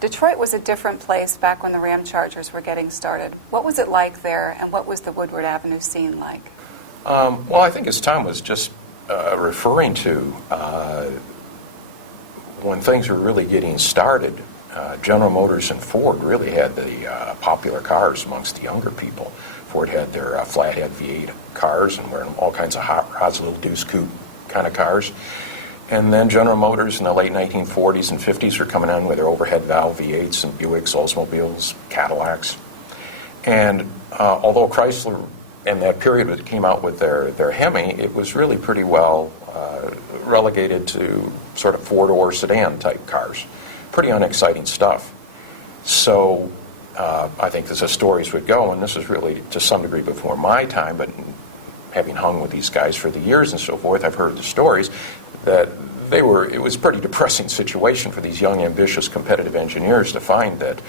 Detroit was a different place back when the Ramchargers were getting started. What was it like there, and what was the Woodward Avenue scene like? Well, I think as Tom was just referring to, when things were really getting started, General Motors and Ford really had the popular cars amongst the younger people. Ford had their flathead V8 cars and wearing all kinds of hot rods, little deuce coupe kind of cars. And then General Motors in the late 1940s and 50s were coming on with their overhead valve V8s and Buicks, Oldsmobiles, Cadillacs. And although Chrysler in that period came out with their Hemi, it was really pretty well relegated to sort of four-door sedan type cars. Pretty unexciting stuff. So I think as the stories would go, and this is really to some degree before my time, but having hung with these guys for the years and so forth, I've heard the stories that it was a pretty depressing situation for these young, ambitious, competitive engineers to find that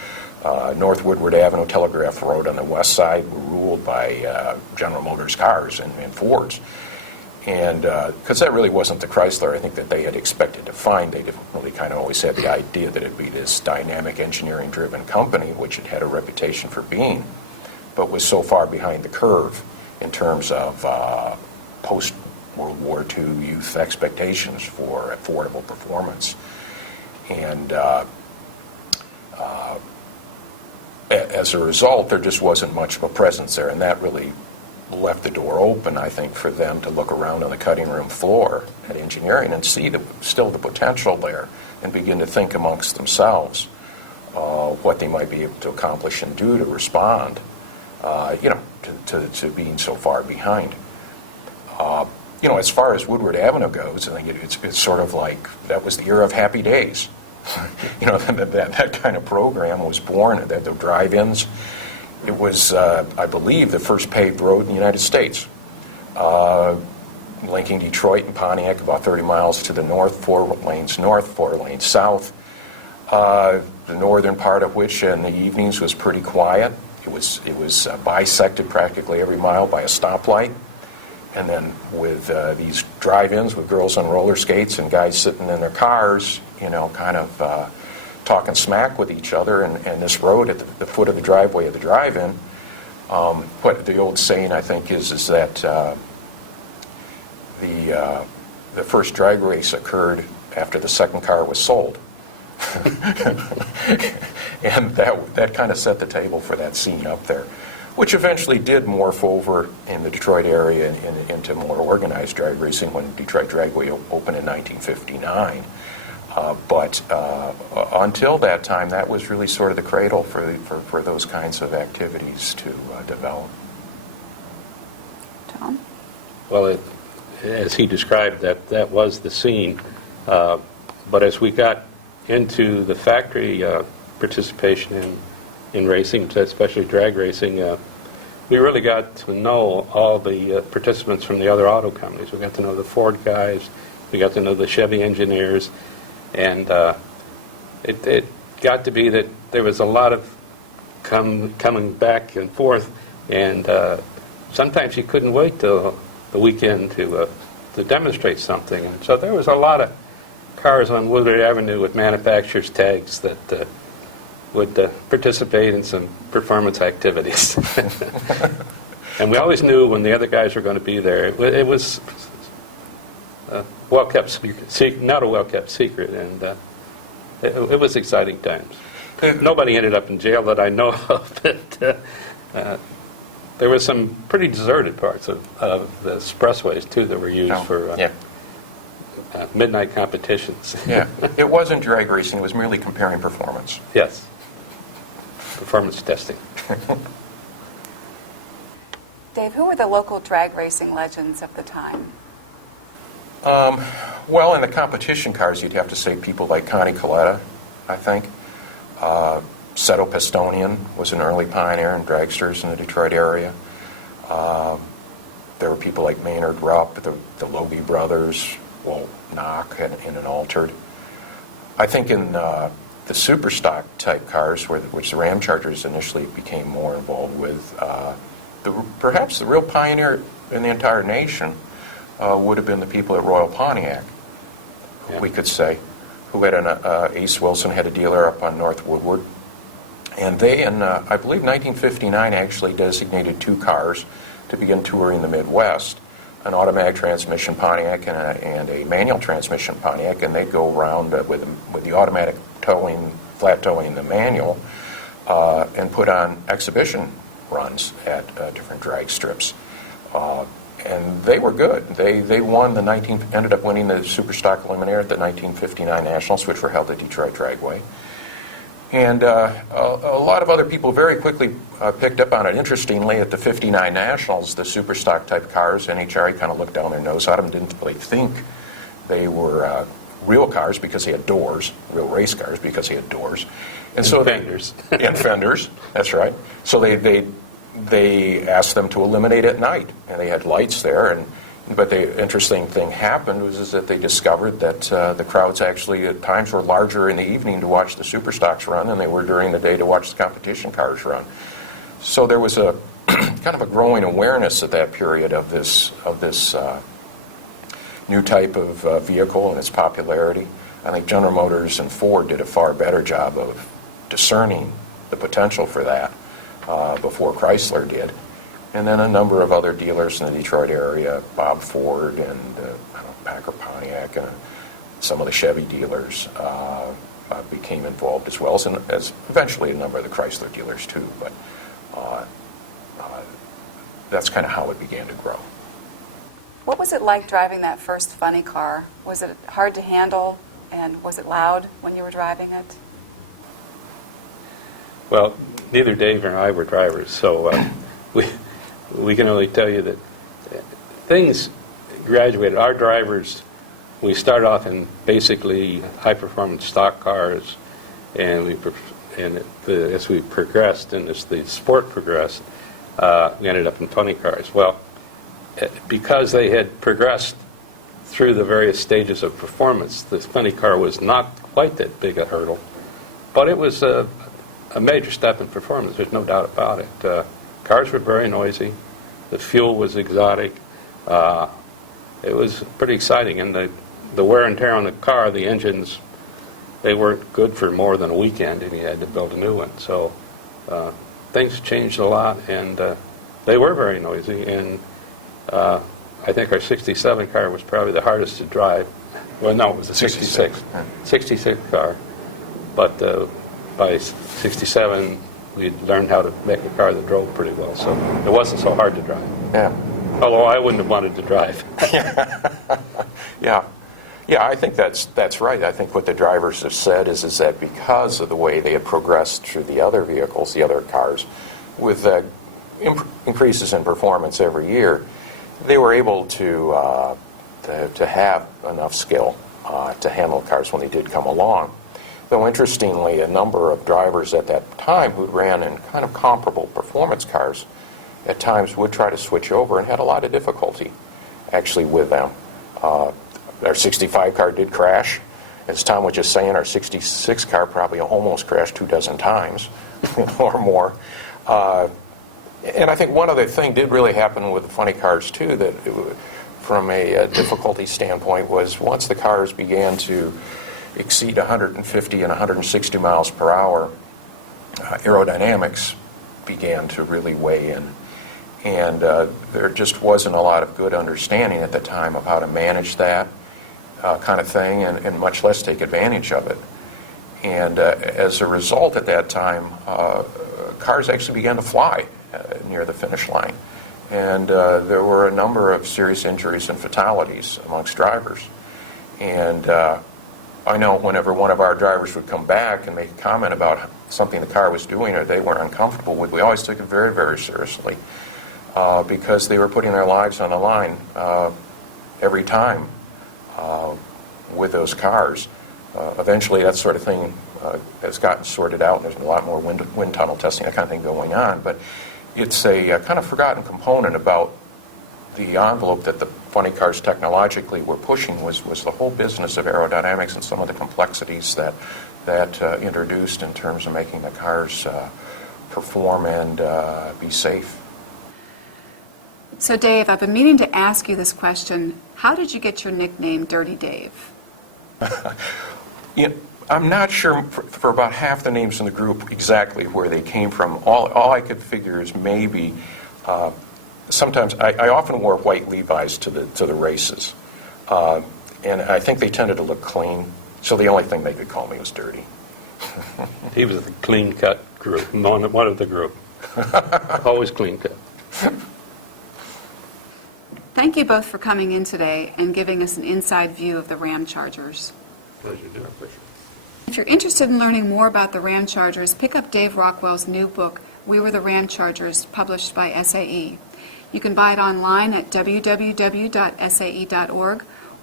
North Woodward Avenue, Telegraph Road on the west side were ruled by General Motors cars and Fords. And because that really wasn't the Chrysler, I think, that they had expected to find. They didn't really kind of always had the idea that it'd be this dynamic, engineering-driven company, which it had a reputation for being, but was so far behind the curve in terms of post-World War II youth expectations for affordable performance. And as a result, there just wasn't much of a presence there, and that really left the door open, I think, for them to look around on the cutting room floor at engineering and see still the potential there and begin to think amongst themselves what they might be able to accomplish and do to respond, to being so far behind. As far as Woodward Avenue goes, I think it's sort of like that was the era of happy days. That kind of program was born, the drive-ins. It was, I believe, the first paved road in the United States, linking Detroit and Pontiac about 30 miles to the north, 4 lanes north, 4 lanes south. The northern part of which in the evenings was pretty quiet. It was bisected practically every mile by a stoplight. And then with these drive-ins with girls on roller skates and guys sitting in their cars, kind of talking smack with each other, and this road at the foot of the driveway of the drive-in. What the old saying, I think, is that the first drag race occurred after the second car was sold. And that kind of set the table for that scene up there, which eventually did morph over in the Detroit area into more organized drag racing when Detroit Dragway opened in 1959. But until that time, that was really sort of the cradle for those kinds of activities to develop. Tom? Well, as he described, that was the scene. But as we got into the factory participation in racing, especially drag racing, we really got to know all the participants from the other auto companies. We got to know the Ford guys, we got to know the Chevy engineers, and it got to be that there was a lot of coming back and forth, and sometimes you couldn't wait till the weekend to demonstrate something. And so there was a lot of cars on Woodward Avenue with manufacturers' tags that would participate in some performance activities. And we always knew when the other guys were going to be there. It was well-kept secret, not a well-kept secret, and it was exciting times. Nobody ended up in jail that I know of, but there were some pretty deserted parts of the expressways, too, that were used for midnight competitions. Yeah, it wasn't drag racing, it was merely comparing performance. Yes, performance testing. Dave, who were the local drag racing legends of the time? Well, in the competition cars, you'd have to say people like Connie Coletta, I think. Seto Pestonian was an early pioneer in dragsters in the Detroit area. There were people like Maynard Rupp, the Logie brothers, Walt Knock, and an Altered. I think in the superstock type cars, which the Ramchargers initially became more involved with, perhaps the real pioneer in the entire nation would have been the people at Royal Pontiac, we could say, who had Ace Wilson had a dealer up on North Woodward. And they, in I believe 1959, actually designated 2 cars to begin touring the Midwest, an automatic transmission Pontiac and a manual transmission Pontiac, and they'd go around with the automatic towing, flat towing the manual, and put on exhibition runs at different drag strips. And they were good. They won ended up winning the Superstock Eliminator at the 1959 Nationals, which were held at Detroit Dragway. And a lot of other people very quickly picked up on it. Interestingly, at the 59 Nationals, the Superstock type cars, NHRA kind of looked down their nose at them, didn't really think they were real cars because they had doors, real race cars because they had doors. And so fenders. And fenders, that's right. So they asked them to eliminate at night, and they had lights there. But the interesting thing happened was that they discovered that the crowds actually at times were larger in the evening to watch the Superstocks run than they were during the day to watch the competition cars run. So there was a kind of a growing awareness at that period of this new type of vehicle and its popularity. I think General Motors and Ford did a far better job of discerning the potential for that before Chrysler did. And then a number of other dealers in the Detroit area, Bob Ford and Packer Pontiac and some of the Chevy dealers became involved as well, as eventually a number of the Chrysler dealers too. But that's kind of how it began to grow. What was it like driving that first funny car? Was it hard to handle, and was it loud when you were driving it? Well, neither Dave nor I were drivers, so we can only tell you that things graduated. Our drivers, we started off in basically high-performance stock cars, and as we progressed and as the sport progressed, we ended up in funny cars. Well, because they had progressed through the various stages of performance, the funny car was not quite that big a hurdle, but it was a major step in performance. There's no doubt about it. Cars were very noisy. The fuel was exotic. It was pretty exciting, and the wear and tear on the car, the engines, they weren't good for more than a weekend, and you had to build a new one. So things changed a lot, and they were very noisy. And I think our 67 car was probably the hardest to drive. Well, no, it was a 66 car. But by 67, we learned how to make a car that drove pretty well, so it wasn't so hard to drive. Yeah. Although I wouldn't have wanted to drive. Yeah, I think that's right. I think what the drivers have said is that because of the way they had progressed through the other vehicles, the other cars, with increases in performance every year, they were able to have enough skill to handle cars when they did come along. Though interestingly, a number of drivers at that time who ran in kind of comparable performance cars at times would try to switch over and had a lot of difficulty actually with them. Our 65 car did crash. As Tom was just saying, our 66 car probably almost crashed 24 times or more. And I think one other thing did really happen with the funny cars too, that from a difficulty standpoint, was once the cars began to exceed 150 and 160 miles per hour, aerodynamics began to really weigh in. And there just wasn't a lot of good understanding at the time of how to manage that kind of thing, and much less take advantage of it. And as a result at that time, cars actually began to fly near the finish line. And there were a number of serious injuries and fatalities amongst drivers. And I know whenever one of our drivers would come back and make a comment about something the car was doing or they weren't uncomfortable with, we always took it very, very seriously because they were putting their lives on the line every time with those cars. Eventually that sort of thing has gotten sorted out, and there's been a lot more wind tunnel testing, that kind of thing going on. But it's a kind of forgotten component about the envelope that the funny cars technologically were pushing was the whole business of aerodynamics and some of the complexities that introduced in terms of making the cars perform and be safe. So Dave, I've been meaning to ask you this question. How did you get your nickname, Dirty Dave? You know, I'm not sure for about half the names in the group exactly where they came from. All I could figure is maybe sometimes I often wore white Levi's to the races, and I think they tended to look clean. So the only thing they could call me was dirty. He was the clean-cut group, one of the group. Always clean-cut. Thank you both for coming in today and giving us an inside view of the Ramchargers. Pleasure, Jeff. If you're interested in learning more about the Ramchargers, pick up Dave Rockwell's new book, Were the Ramchargers, published by SAE. You can buy it online at www.sae.org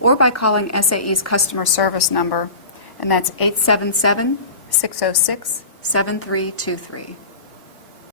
or by calling SAE's customer service number, and that's 877-606-7323.